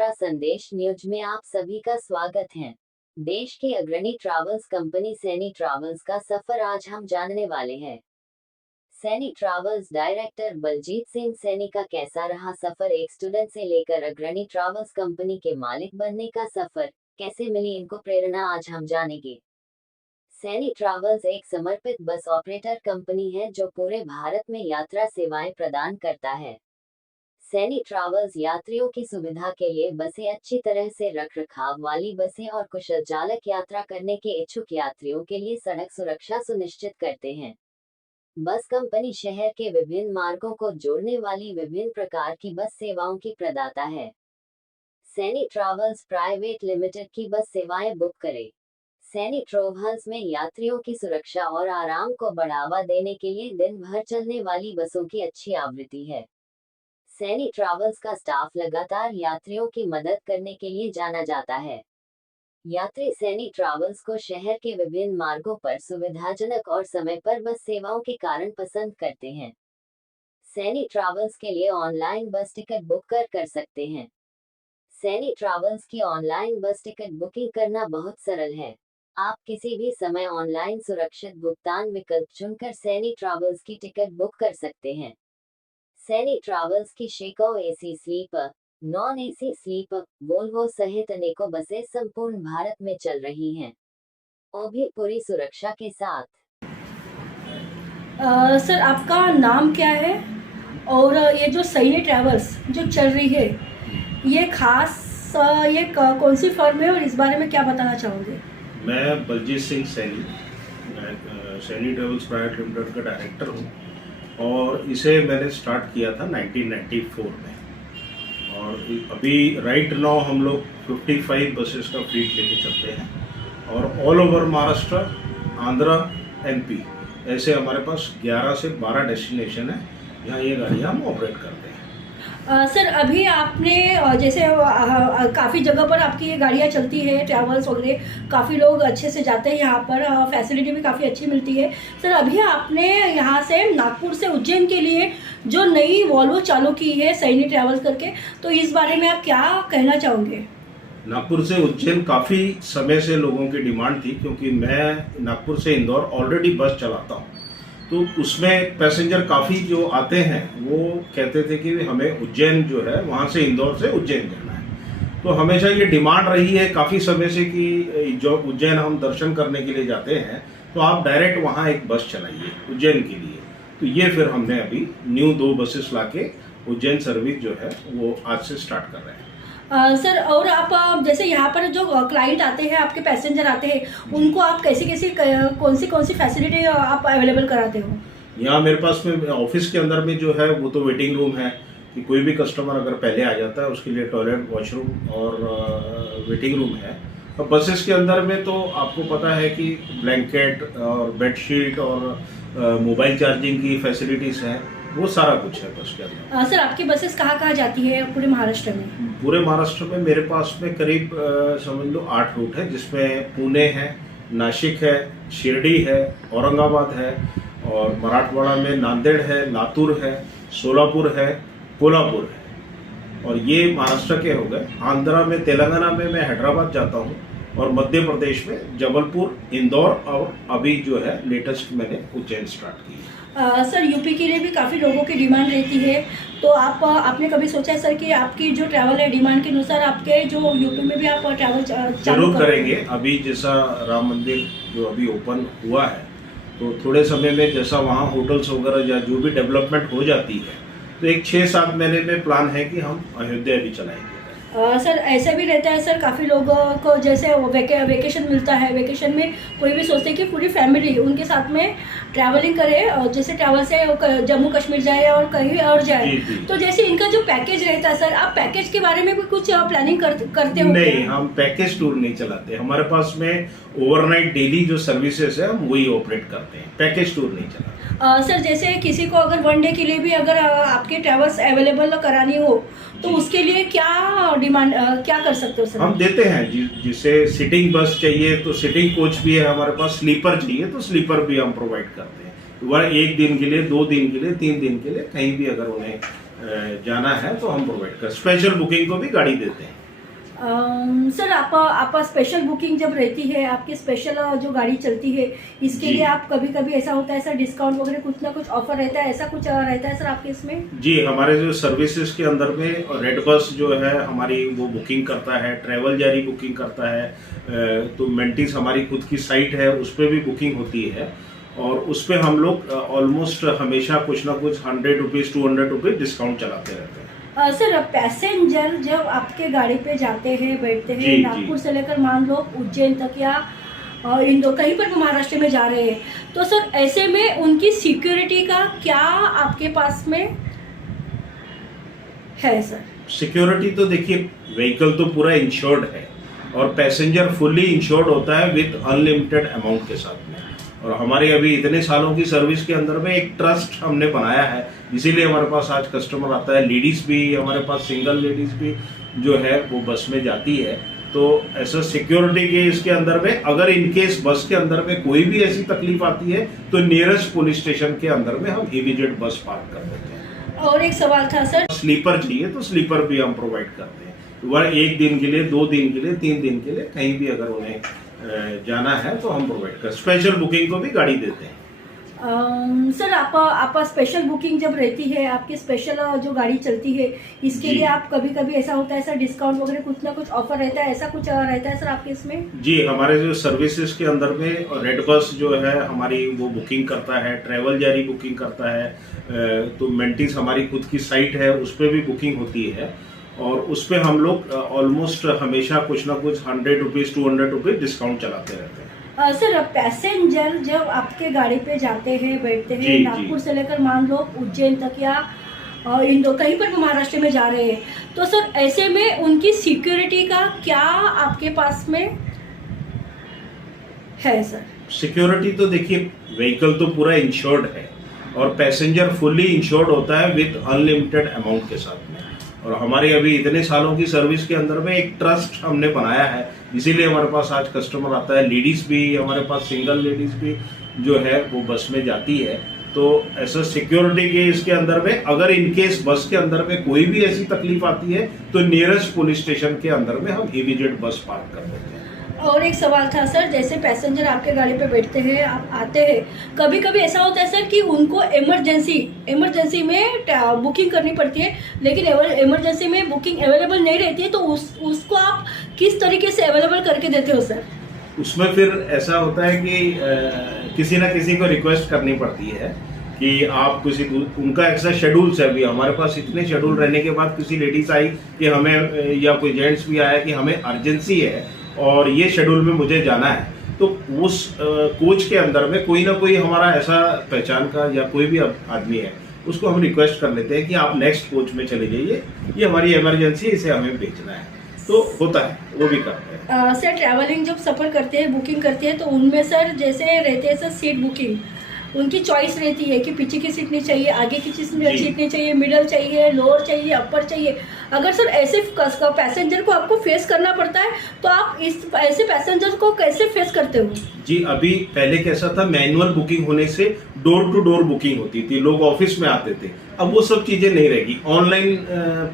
यात्रा संदेश न्यूज में आप सभी का स्वागत है। देश के अग्रणी ट्रैवल्स कंपनी सैनी ट्रैवल्स का सफर आज हम जानने वाले हैं। सैनी ट्रैवल्स डायरेक्टर बलजीत सिंह सैनी का कैसा रहा सफर, एक स्टूडेंट से लेकर अग्रणी ट्रैवल्स कंपनी के मालिक बनने का सफर, कैसे मिली इनको प्रेरणा, आज हम जानेंगे। सैनी ट्रैवल्स एक समर्पित बस ऑपरेटर कंपनी है जो पूरे भारत में यात्रा सेवाएं प्रदान करता है। सैनी ट्रैवल्स यात्रियों की सुविधा के लिए बसें, अच्छी तरह से रखरखाव वाली बसें और कुशल चालक यात्रा करने के इच्छुक यात्रियों के लिए सड़क सुरक्षा सुनिश्चित करते हैं। बस कंपनी शहर के विभिन्न मार्गों को जोड़ने वाली विभिन्न प्रकार की बस सेवाओं की प्रदाता है। सैनी ट्रैवल्स प्राइवेट लिमिटेड की बस सेवाएं बुक करें। सैनी ट्रैवल्स में यात्रियों की सुरक्षा और आराम को बढ़ावा देने के लिए दिन भर चलने वाली बसों की अच्छी आवृत्ति है। सैनी ट्रैवल्स का स्टाफ लगातार यात्रियों की मदद करने के लिए जाना जाता है। यात्री सैनी ट्रैवल्स को शहर के विभिन्न मार्गों पर सुविधाजनक और समय पर बस सेवाओं के कारण पसंद करते हैं। सैनी ट्रैवल्स के लिए ऑनलाइन बस टिकट बुक कर सकते हैं। सैनी ट्रैवल्स की ऑनलाइन बस टिकट बुकिंग करना बहुत सरल है। आप किसी भी समय ऑनलाइन सुरक्षित भुगतान विकल्प चुनकर सैनी ट्रैवल्स की टिकट बुक कर सकते हैं। सैनी ट्रैवल्स की शेको AC sleeper, non AC sleeper, Volvo सहित अनेकों बसें संपूर्ण भारत में चल रही हैं, वो भी पूरी सुरक्षा के साथ। सर आपका नाम क्या है और ये जो सैनी ट्रैवल्स जो चल रही है ये कौन सी फर्म है और इस बारे में क्या बताना चाहोगे? मैं बलजीत सिंह सैनी, मैं सैनी ट्रैवल्स प्राइवेट लिमिटेड का डायरेक्टर हूँ और इसे मैंने स्टार्ट किया था 1994 में और अभी राइट नाउ हम लोग 55 बसेस का फ्लीट लेके चलते हैं और all over Maharashtra, Andhra, MP ऐसे हमारे पास 11 से 12 डेस्टिनेशन है जहाँ ये गाड़ियाँ हम ऑपरेट करते हैं। सर अभी आपने जैसे काफ़ी जगह पर आपकी ये गाड़ियाँ चलती है ट्रैवल्स वगैरह, काफ़ी लोग अच्छे से जाते हैं यहाँ पर, फैसिलिटी भी काफ़ी अच्छी मिलती है। सर अभी आपने यहाँ से नागपुर से उज्जैन के लिए जो नई वॉल्वो चालू की है सैनी ट्रैवल्स करके, तो इस बारे में आप क्या कहना चाहोगे? नागपुर से उज्जैन काफ़ी समय से लोगों की डिमांड थी क्योंकि मैं नागपुर से इंदौर ऑलरेडी बस चलाता हूँ, तो उसमें पैसेंजर काफ़ी जो आते हैं वो कहते थे कि हमें उज्जैन जो है वहाँ से इंदौर से उज्जैन जाना है। तो हमेशा ये डिमांड रही है काफ़ी समय से कि जो उज्जैन हम दर्शन करने के लिए जाते हैं तो आप डायरेक्ट वहाँ एक बस चलाइए उज्जैन के लिए। तो ये फिर हमने अभी न्यू 2 बसेस लाके उज्जैन सर्विस जो है वो आज से स्टार्ट कर रहे हैं। सर और आप जैसे यहाँ पर जो क्लाइंट आते हैं, आपके पैसेंजर आते हैं, उनको आप कौन सी फैसिलिटी आप अवेलेबल कराते हो? यहाँ मेरे पास में ऑफिस के अंदर में जो है वो तो वेटिंग रूम है कि कोई भी कस्टमर अगर पहले आ जाता है उसके लिए टॉयलेट, वॉशरूम और वेटिंग रूम है। और बसेस के अंदर में तो आपको पता है कि ब्लैंकेट और बेडशीट और मोबाइल चार्जिंग की फैसिलिटीज़ हैं, वो सारा कुछ है बस के अंदर। सर आपकी बसेस कहाँ जाती है पूरे महाराष्ट्र में? पूरे महाराष्ट्र में मेरे पास में करीब समझ लो 8 रूट है, जिसमें पुणे है, नासिक है, शिरडी है, औरंगाबाद है और मराठवाड़ा में नांदेड़ है, लातूर है, सोलापुर है, कोल्हापुर है और ये महाराष्ट्र के हो गए। आंध्रा में, तेलंगाना में मैं हैदराबाद जाता हूँ और मध्य प्रदेश में जबलपुर, इंदौर और अभी जो है लेटेस्ट मैंने उज्जैन स्टार्ट की है। सर यूपी के लिए भी काफ़ी लोगों की डिमांड रहती है, तो आपने कभी सोचा है सर कि आपकी जो ट्रैवल है डिमांड के अनुसार आपके जो यूपी में भी आप ट्रैवल जरूर करेंगे। अभी जैसा राम मंदिर जो अभी ओपन हुआ है तो थोड़े समय में जैसा वहाँ होटल्स वगैरह या जो भी डेवलपमेंट हो जाती है तो एक 6-7 महीने में प्लान है कि हम अयोध्या भी चलाएंगे। सर ऐसा भी रहता है सर, काफ़ी लोगों को जैसे वेकेशन मिलता है, वेकेशन में कोई भी सोचते हैं कि पूरी फैमिली उनके साथ में ट्रैवलिंग करे और जैसे ट्रैवल से जम्मू कश्मीर जाए और कहीं और जाए, तो जैसे इनका जो पैकेज रहता है सर, आप पैकेज के बारे में भी कुछ प्लानिंग करते हो? नहीं, हम पैकेज टूर नहीं चलाते। हमारे पास में ओवरनाइट डेली जो सर्विसेज है हम वही ऑपरेट करते हैं, पैकेज टूर नहीं चलाते। सर जैसे किसी को अगर 1 डे के लिए भी अगर आपके ट्रैवल्स अवेलेबल करानी हो तो उसके लिए क्या कर सकते हो सर? हम देते हैं, जिसे सिटिंग बस चाहिए तो सिटिंग कोच भी है हमारे पास, स्लीपर चाहिए तो स्लीपर भी हम प्रोवाइड करते हैं। वह 1 दिन के लिए, 2 दिन के लिए, 3 दिन के लिए कहीं भी अगर उन्हें जाना है तो हम प्रोवाइड कर, स्पेशल बुकिंग को भी गाड़ी देते हैं। सर आप स्पेशल बुकिंग जब रहती है, आपकी स्पेशल जो गाड़ी चलती है, इसके जी। लिए आप कभी कभी ऐसा होता है सर, डिस्काउंट वगैरह कुछ ना कुछ ऑफर रहता है, ऐसा कुछ रहता है सर आपके इसमें? जी, हमारे जो सर्विसेज के अंदर में रेड बस जो है हमारी वो बुकिंग करता है, ट्रैवल जारी बुकिंग करता है, तो मेंटिस हमारी खुद की साइट है उस पर भी बुकिंग होती है और उस पर हम लोग ऑलमोस्ट हमेशा कुछ ना कुछ 100 रुपीज़ 200 रुपीज़ डिस्काउंट चलाते रहते हैं। सर पैसेंजर जब आपके गाड़ी पे जाते हैं, बैठते हैं, जी, नागपुर जी। से लेकर मान लो उज्जैन तक या इंदौर कहीं पर भी महाराष्ट्र में जा रहे हैं, तो सर ऐसे में उनकी सिक्योरिटी का क्या आपके पास में है सर? सिक्योरिटी तो देखिए, व्हीकल तो पूरा इंश्योर्ड है और पैसेंजर फुल्ली इंश्योर्ड होता है विद अनलिमिटेड अमाउंट के साथ में। और हमारे अभी इतने सालों की सर्विस के अंदर में एक ट्रस्ट हमने बनाया है, इसीलिए हमारे पास आज कस्टमर आता है। लेडीज़ भी हमारे पास, सिंगल लेडीज़ भी जो है वो बस में जाती है। तो ऐसा सिक्योरिटी के इसके अंदर में अगर इन केस बस के अंदर में कोई भी ऐसी तकलीफ आती है तो नियरेस्ट पुलिस स्टेशन के अंदर में हम इमीडिएट बस पार्क कर देते हैं। और एक सवाल था सर, स्लीपर चाहिए तो स्लीपर भी हम प्रोवाइड करते हैं। वह 1 दिन के लिए, 2 दिन के लिए, 3 दिन के लिए कहीं भी अगर उन्हें जाना है तो हम प्रोवाइड कर, स्पेशल बुकिंग को भी गाड़ी देते हैं। सर आप स्पेशल बुकिंग जब रहती है, आपकी स्पेशल जो गाड़ी चलती है, इसके जी। लिए आप कभी कभी ऐसा होता है सर, डिस्काउंट वगैरह कुछ ना कुछ ऑफर रहता है, ऐसा कुछ रहता है सर आपके इसमें? जी, हमारे जो सर्विसेज के अंदर में रेड बस जो है हमारी वो बुकिंग करता है, ट्रैवल जारी बुकिंग करता है, तो मेंटिस हमारी खुद की साइट है उस पर भी बुकिंग होती है और उस पर हम लोग ऑलमोस्ट हमेशा कुछ ना कुछ 100 रुपीज़ 200 रुपीज़ डिस्काउंट चलाते रहते हैं। सर पैसेंजर जब आपके गाड़ी पे जाते हैं, बैठते हैं, जी, जी। नागपुर से लेकर मान लो उज्जैन तक या इंदौर कहीं पर भी महाराष्ट्र में जा रहे हैं, तो सर ऐसे में उनकी सिक्योरिटी का क्या आपके पास में है सर? सिक्योरिटी तो देखिए, व्हीकल तो पूरा इंश्योर्ड है और पैसेंजर फुल्ली इंश्योर्ड होता है विद अनलिमिटेड अमाउंट के साथ में। और हमारे अभी इतने सालों की सर्विस के अंदर में एक ट्रस्ट हमने बनाया है, इसीलिए हमारे पास आज कस्टमर आता है। लेडीज़ भी हमारे पास, सिंगल लेडीज़ भी जो है वो बस में जाती है। तो ऐसा सिक्योरिटी के इसके अंदर में अगर इन केस बस के अंदर में कोई भी ऐसी तकलीफ आती है तो नियरेस्ट पुलिस स्टेशन के अंदर में हम इमीडिएट बस पार्क कर देते हैं। और एक सवाल था सर, जैसे पैसेंजर आपके गाड़ी पे बैठते हैं, आप आते हैं, कभी कभी ऐसा होता है सर कि उनको इमरजेंसी में बुकिंग करनी पड़ती है, लेकिन इमरजेंसी में बुकिंग अवेलेबल नहीं रहती है, तो उसको आप किस तरीके से अवेलेबल करके देते हो सर? उसमें फिर ऐसा होता है कि किसी ना किसी को रिक्वेस्ट करनी पड़ती है कि आप किसी, उनका एक्स्ट्रा शेड्यूल्स है। अभी हमारे पास इतने शेड्यूल रहने के बाद किसी लेडीज आई कि हमें, या कोई जेंट्स भी आया कि हमें अर्जेंसी है और ये शेड्यूल में मुझे जाना है, तो उस कोच के अंदर में कोई ना कोई हमारा ऐसा पहचान का या कोई भी आदमी है, उसको हम रिक्वेस्ट कर लेते हैं कि आप नेक्स्ट कोच में चले जाइए, ये हमारी इमरजेंसी है, इसे हमें भेजना है। तो होता है, वो भी करते हैं। सर ट्रैवलिंग जब सफ़र करते हैं, बुकिंग करते हैं, तो उनमें सर जैसे रहते हैं सर सीट बुकिंग, उनकी चॉइस रहती है कि पीछे की सीट नहीं चाहिए, आगे की सीट नहीं चाहिए, मिडल चाहिए, लोअर चाहिए, अपर चाहिए। अगर सर ऐसे पैसेंजर को आपको फेस करना पड़ता है, तो आप ऐसे पैसेंजर को कैसे फेस करते हो? जी, अभी पहले कैसा था, मैनुअल बुकिंग होने से डोर टू डोर बुकिंग होती थी, लोग ऑफिस में आते थे। अब वो सब चीजें नहीं रहेगी, ऑनलाइन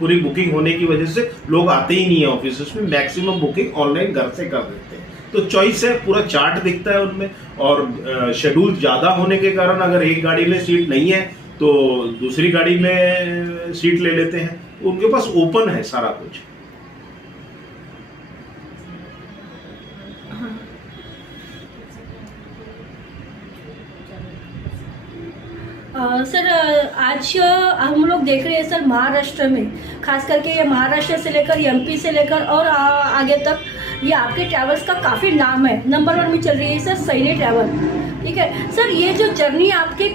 पूरी बुकिंग होने की वजह से लोग आते ही नहीं है ऑफिस में, मैक्सिमम बुकिंग ऑनलाइन घर से कर देते हैं। तो चॉइस है, पूरा चार्ट दिखता है उनमें, और शेड्यूल ज़्यादा होने के कारण अगर एक गाड़ी में सीट नहीं है तो दूसरी गाड़ी में सीट ले लेते हैं। उनके पास ओपन है सारा कुछ। सर आज हम लोग देख रहे हैं सर, महाराष्ट्र में खास करके, ये महाराष्ट्र से लेकर एमपी से लेकर और आगे तक ये आपके ट्रैवल्स का काफ़ी नाम है, नंबर 1 में चल रही है सर सैनी ट्रैवल। ठीक है सर, ये जो जर्नी आपके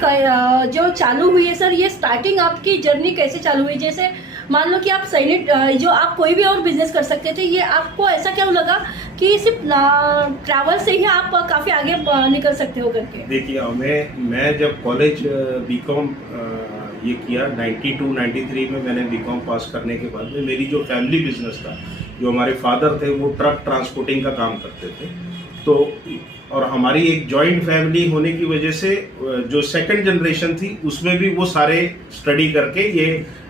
जो चालू हुई है सर, ये स्टार्टिंग आपकी जर्नी कैसे चालू हुई? जैसे मान लो कि आप सैनी, जो आप कोई भी और बिजनेस कर सकते थे, ये आपको ऐसा क्यों लगा कि सिर्फ ट्रैवल से ही आप काफ़ी आगे निकल सकते हो करके? देखिए, मैं जब कॉलेज बीकॉम ये किया 92-93 में, मैंने बीकॉम पास करने के बाद में मेरी जो फैमिली बिजनेस था, जो हमारे फादर थे वो ट्रक ट्रांसपोर्टिंग का काम करते थे, तो और हमारी एक जॉइंट फैमिली होने की वजह से जो सेकंड जनरेशन थी उसमें भी वो सारे स्टडी करके ये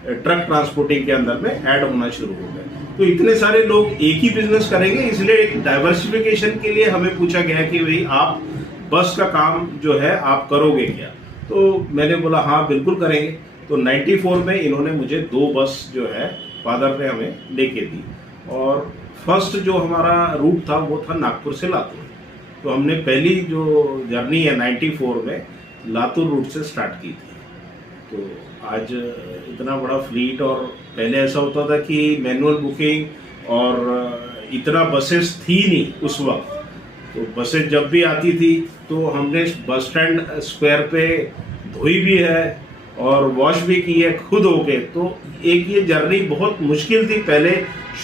ट्रक ट्रांसपोर्टिंग के अंदर में ऐड होना शुरू हो गए। तो इतने सारे लोग एक ही बिजनेस करेंगे, इसलिए एक डाइवर्सिफिकेशन के लिए हमें पूछा गया कि भाई आप बस का काम जो है आप करोगे क्या। तो मैंने बोला हाँ बिल्कुल करेंगे। तो 94 में इन्होंने मुझे 2 बस जो है फादर ने हमें लेके दी, और फर्स्ट जो हमारा रूट था वो था नागपुर से लातूर। तो हमने पहली जो जर्नी है 94 में लातूर रूट से स्टार्ट की थी। तो आज इतना बड़ा फ्लीट, और पहले ऐसा होता था कि मैनुअल बुकिंग और इतना बसेस थी नहीं उस वक्त। तो बसेस जब भी आती थी तो हमने बस स्टैंड स्क्वायर पे धोई भी है और वॉश भी की है खुद होके। तो एक ये जर्नी बहुत मुश्किल थी पहले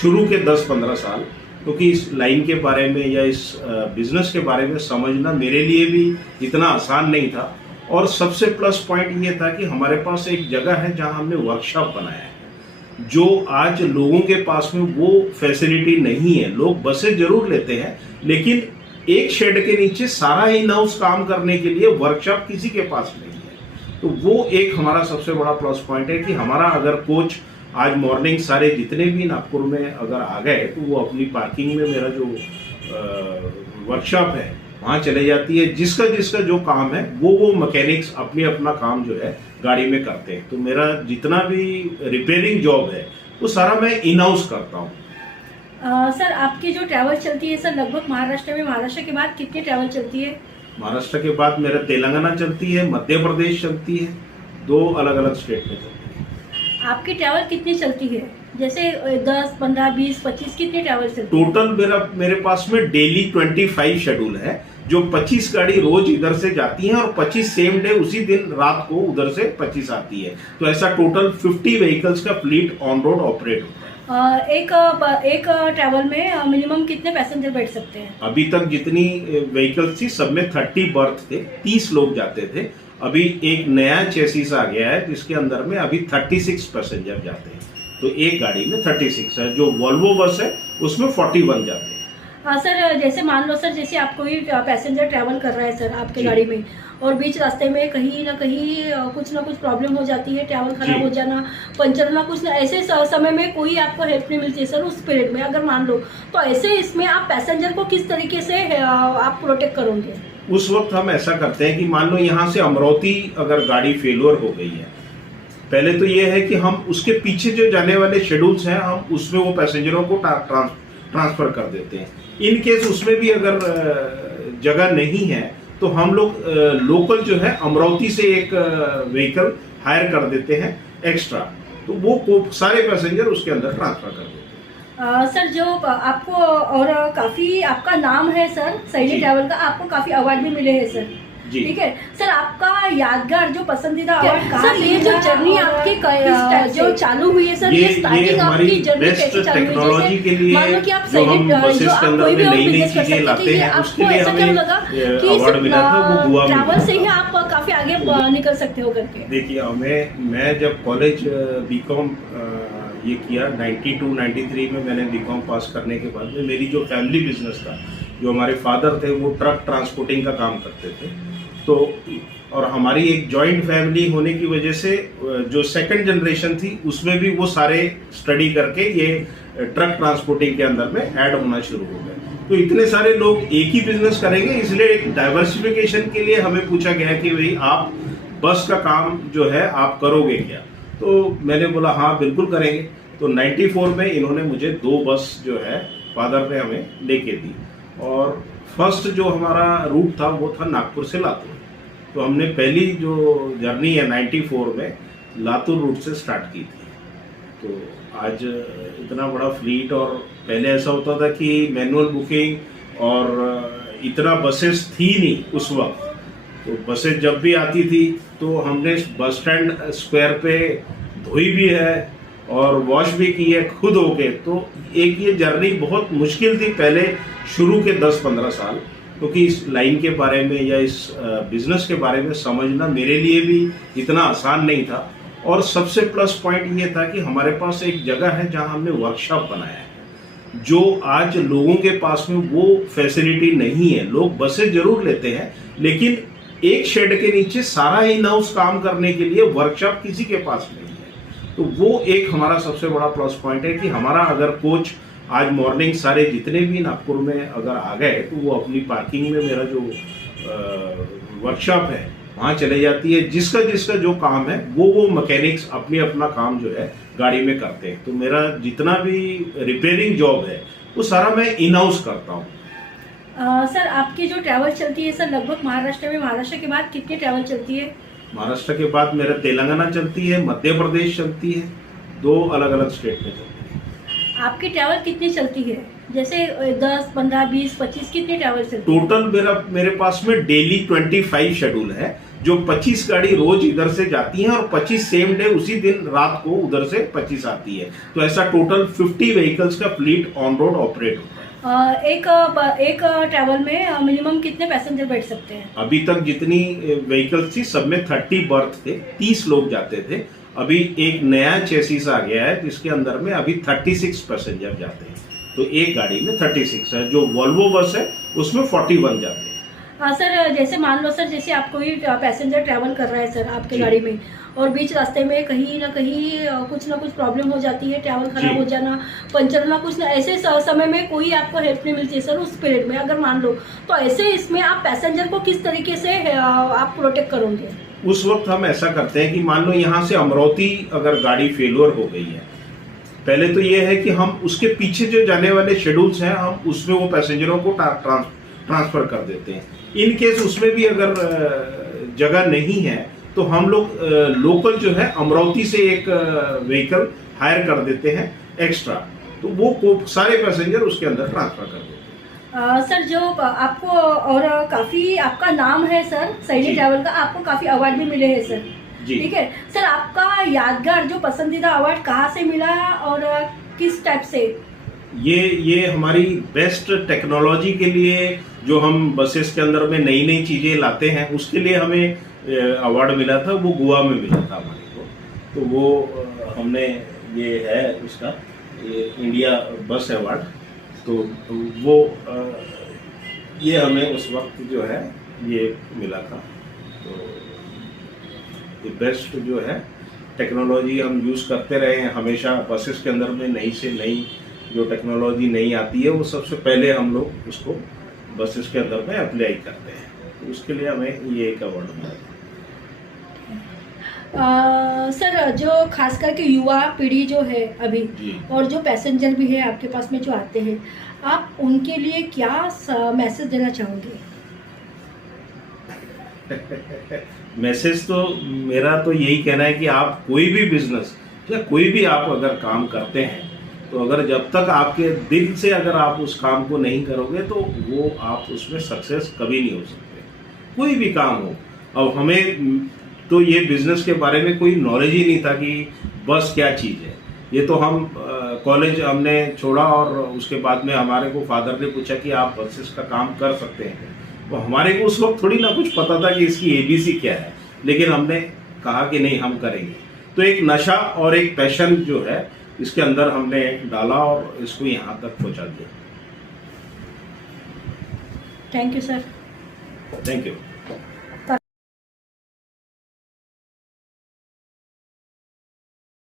शुरू के 10-15 साल, क्योंकि इस लाइन के बारे में या इस बिजनेस के बारे में समझना मेरे लिए भी इतना आसान नहीं था। और सबसे प्लस पॉइंट ये था कि हमारे पास एक जगह है जहां हमने वर्कशॉप बनाया है, जो आज लोगों के पास में वो फैसिलिटी नहीं है। लोग बसें जरूर लेते हैं, लेकिन एक शेड के नीचे सारा इन हाउस काम करने के लिए वर्कशॉप किसी के पास नहीं है। तो वो एक हमारा सबसे बड़ा प्लस पॉइंट है कि हमारा अगर कोच आज मॉर्निंग सारे जितने भी नागपुर में अगर आ गए तो वो अपनी पार्किंग में मेरा जो वर्कशॉप है वहाँ चले जाती है। जिसका जिसका जो काम है वो मैकेनिक्स अपनी अपना काम जो है गाड़ी में करते हैं। तो मेरा जितना भी रिपेयरिंग जॉब है वो सारा मैं इन हाउस करता हूँ। सर आपकी जो ट्रैवल चलती है सर लगभग महाराष्ट्र में, महाराष्ट्र के बाद कितनी ट्रैवल चलती है? महाराष्ट्र के बाद मेरा तेलंगाना चलती है, मध्य प्रदेश चलती है, 2 अलग अलग स्टेट में चलती है। आपकी ट्रैवल कितनी चलती है? जैसे 10, 15, 20, 25 कितनी ट्रैवल चलती है? टोटल मेरे पास में डेली 25 शेड्यूल है, जो 25 गाड़ी रोज इधर से जाती है और 25 सेम डे उसी दिन रात को उधर से 25 आती है। तो ऐसा टोटल 50 व्हीकल्स का फ्लीट ऑन रोड ऑपरेट होता है। एक ट्रैवल में मिनिमम कितने पैसेंजर बैठ सकते हैं? अभी तक जितनी व्हीकल्स थी सब में 30 बर्थ थे, 30 लोग जाते थे। अभी एक नया चेसिस आ गया है जिसके अंदर में अभी 36 पैसेंजर जाते हैं। तो एक गाड़ी में 36 है। जो वॉल्वो बस है उसमें 41 जाते हैं। हाँ सर, जैसे मान लो सर, जैसे आप कोई पैसेंजर ट्रैवल कर रहा है सर आपके गाड़ी में, और बीच रास्ते में कहीं ना कुछ प्रॉब्लम हो जाती है, ट्रैवल खराब हो जाना, पंचर ना कुछ ना, ऐसे समय में कोई आपको हेल्प नहीं मिलती है सर उस पीरियड में अगर मान लो, तो ऐसे इसमें आप पैसेंजर को किस तरीके से आप प्रोटेक्ट करोगे? उस वक्त हम ऐसा करते हैं कि मान लो यहाँ से अमरावती अगर गाड़ी फेलियर हो गई है, पहले तो ये है कि हम उसके पीछे जो जाने वाले शेड्यूल्स हैं हम उसमें वो पैसेंजरों को ट्रांसफर कर देते हैं। इन केस उसमें भी अगर जगह नहीं है तो हम लोग लोकल जो है अमरावती से एक व्हीकल हायर कर देते हैं एक्स्ट्रा, तो वो सारे पैसेंजर उसके अंदर ट्रांसफर कर देते हैं। सर जो आपको, और काफी आपका नाम है सर सैनी ट्रैवल का, आपको काफी अवार्ड भी मिले हैं सर, ठीक है सर। आपका यादगार जो पसंदीदा अवार्ड सर, ये जो जर्नी आपकी जो चालू हुई है सर, ये स्टार्टिंग आपकी जर्नी कैसे चालू हुई? टेक्नोलॉजी के लिए मान लो कि आप जो हम बसेस के अंदर में नई नई चीजें सकते लाते हैं हैं, उसके आपको लिए ऐसा क्या लगा हमें कि अवार्ड मिला था, वो गोवा में ट्रैवल से ही आप काफी आगे निकल सकते हो करके? देखिए मैं जब कॉलेज बीकॉम ये किया 92-93 में, मैंने बीकॉम पास करने के बाद में मेरी जो फैमिली बिजनेस था, जो हमारे फादर थे वो ट्रक ट्रांसपोर्टिंग का काम करते थे। तो और हमारी एक जॉइंट फैमिली होने की वजह से जो सेकंड जनरेशन थी उसमें भी वो सारे स्टडी करके ये ट्रक ट्रांसपोर्टिंग के अंदर में ऐड होना शुरू हो गए। तो इतने सारे लोग एक ही बिजनेस करेंगे, इसलिए एक डाइवर्सिफिकेशन के लिए हमें पूछा गया कि भाई आप बस का काम जो है आप करोगे क्या। तो मैंने बोला हाँ बिल्कुल करेंगे। तो 94 में इन्होंने मुझे 2 बस जो है फादर ने हमें लेके दी, और फर्स्ट जो हमारा रूट था वो था नागपुर से लातूर। तो हमने पहली जो जर्नी है 94 में लातूर रूट से स्टार्ट की थी। तो आज इतना बड़ा फ्लीट, और पहले ऐसा होता था कि मैनुअल बुकिंग और इतना बसेस थी नहीं उस वक्त। तो बसेस जब भी आती थी तो हमने बस स्टैंड स्क्वायर पे धोई भी है और वॉश भी की है खुद होके। तो एक ये जर्नी बहुत मुश्किल थी पहले शुरू के 10-15 साल, क्योंकि इस लाइन के बारे में या इस बिजनेस के बारे में समझना मेरे लिए भी इतना आसान नहीं था। और सबसे प्लस पॉइंट ये था कि हमारे पास एक जगह है जहां हमने वर्कशॉप बनाया है, जो आज लोगों के पास में वो फैसिलिटी नहीं है। लोग बसें जरूर लेते हैं, लेकिन एक शेड के नीचे सारा इन हाउस काम करने के लिए वर्कशॉप किसी के पास नहीं है। तो वो एक हमारा सबसे बड़ा प्लस पॉइंट है कि हमारा अगर कोच आज मॉर्निंग सारे जितने भी नागपुर में अगर आ गए तो वो अपनी पार्किंग में मेरा जो वर्कशॉप है वहाँ चले जाती है। जिसका जिसका जो काम है वो मैकेनिक्स अपनी अपना काम जो है गाड़ी में करते हैं। तो मेरा जितना भी रिपेयरिंग जॉब है वो सारा मैं इन हाउस करता हूँ। सर आपकी जो ट्रैवल चलती है सर लगभग महाराष्ट्र में, महाराष्ट्र के बाद कितनी ट्रैवल चलती है? महाराष्ट्र के बाद मेरा तेलंगाना चलती है, मध्य प्रदेश चलती है, 2 अलग अलग स्टेट में चलती है। आपकी ट्रैवल कितनी चलती है? जैसे 10, 15, 20, 25 कितनी ट्रैवल चलती है? टोटल मेरे पास में डेली 25 शेड्यूल है, जो 25 गाड़ी रोज इधर से जाती हैं और 25 सेम डे उसी दिन रात को उधर से 25 आती है। तो ऐसा टोटल 50 व्हीकल्स का फ्लीट ऑन रोड ऑपरेट होता है। एक ट्रैवल में मिनिमम कितने पैसेंजर बैठ सकते हैं? अभी तक जितनी व्हीकल्स थी सब में 30 बर्थ थे, 30 लोग जाते थे। अभी एक नया चेसिस आ गया है जिसके अंदर में अभी 36 पैसेंजर जाते हैं। तो एक गाड़ी में 36 है। जो वॉल्वो बस है उसमें 41 जाते हैं। हाँ सर, जैसे मान लो सर, जैसे आप कोई पैसेंजर ट्रैवल कर रहा है सर आपके जी। गाड़ी में और बीच रास्ते में कहीं ना कुछ प्रॉब्लम हो जाती है, ट्रैवल खराब जी। हो जाना, पंचर होना, कुछ ना, ऐसे समय में कोई आपको हेल्प नहीं मिलती है सर उस पीरियड में अगर मान लो, तो ऐसे इसमें आप पैसेंजर को किस तरीके से आप प्रोटेक्ट करोगे? उस वक्त हम ऐसा करते हैं कि मान लो यहाँ से अमरावती अगर गाड़ी फेलियर हो गई है, पहले तो ये है कि हम उसके पीछे जो जाने वाले शेड्यूल्स हैं हम उसमें वो पैसेंजरों को ट्रांसफर कर देते हैं। इन केस उसमें भी अगर जगह नहीं है तो हम लोग लोकल जो है अमरावती से एक व्हीकल हायर कर देते हैं एक्स्ट्रा, तो वो सारे पैसेंजर उसके अंदर ट्रांसफर कर देते हैं। सर जो आपको और काफी आपका नाम है सर सैनी जी। ट्रैवल का, आपको काफी अवार्ड भी मिले हैं सर। जी। ठीक है सर, आपका यादगार जो पसंदीदा अवार्ड कहाँ से मिला और किस टाइप से? ये हमारी बेस्ट टेक्नोलॉजी के लिए जो हम बसेस के अंदर में नई नई चीज़ें लाते हैं उसके लिए हमें अवार्ड मिला था। वो गोवा में मिला था हमारे को। तो वो हमने ये है उसका ये इंडिया बस अवार्ड, तो वो ये हमें उस वक्त जो है ये मिला था। तो ये बेस्ट जो है टेक्नोलॉजी हम यूज़ करते रहे हैं हमेशा। बसेस के अंदर में नई से नई जो टेक्नोलॉजी नई आती है वो सबसे पहले हम लोग उसको बसेस के अंदर में अप्लाई करते हैं। तो उसके लिए हमें ये एक अवार्ड मिला। सर जो खास करके युवा पीढ़ी जो है अभी जी। और जो पैसेंजर भी है आपके पास में जो आते हैं, आप उनके लिए क्या मैसेज देना चाहोगे? मैसेज तो मेरा तो यही कहना है कि आप कोई भी बिजनेस या कोई भी आप अगर काम करते हैं तो अगर जब तक आपके दिल से अगर आप उस काम को नहीं करोगे तो वो आप उसमें सक्सेस कभी नहीं हो सकते, कोई भी काम हो। अब हमें तो ये बिजनेस के बारे में कोई नॉलेज ही नहीं था कि बस क्या चीज़ है। ये तो हम कॉलेज हमने छोड़ा और उसके बाद में हमारे को फादर ने पूछा कि आप बसेस का काम कर सकते हैं, तो हमारे को उस वक्त थोड़ी ना कुछ पता था कि इसकी ABC क्या है, लेकिन हमने कहा कि नहीं हम करेंगे। तो एक नशा और एक पैशन जो है इसके अंदर हमने डाला और इसको यहाँ तक पहुँचा दिया। Thank you sir. Thank you.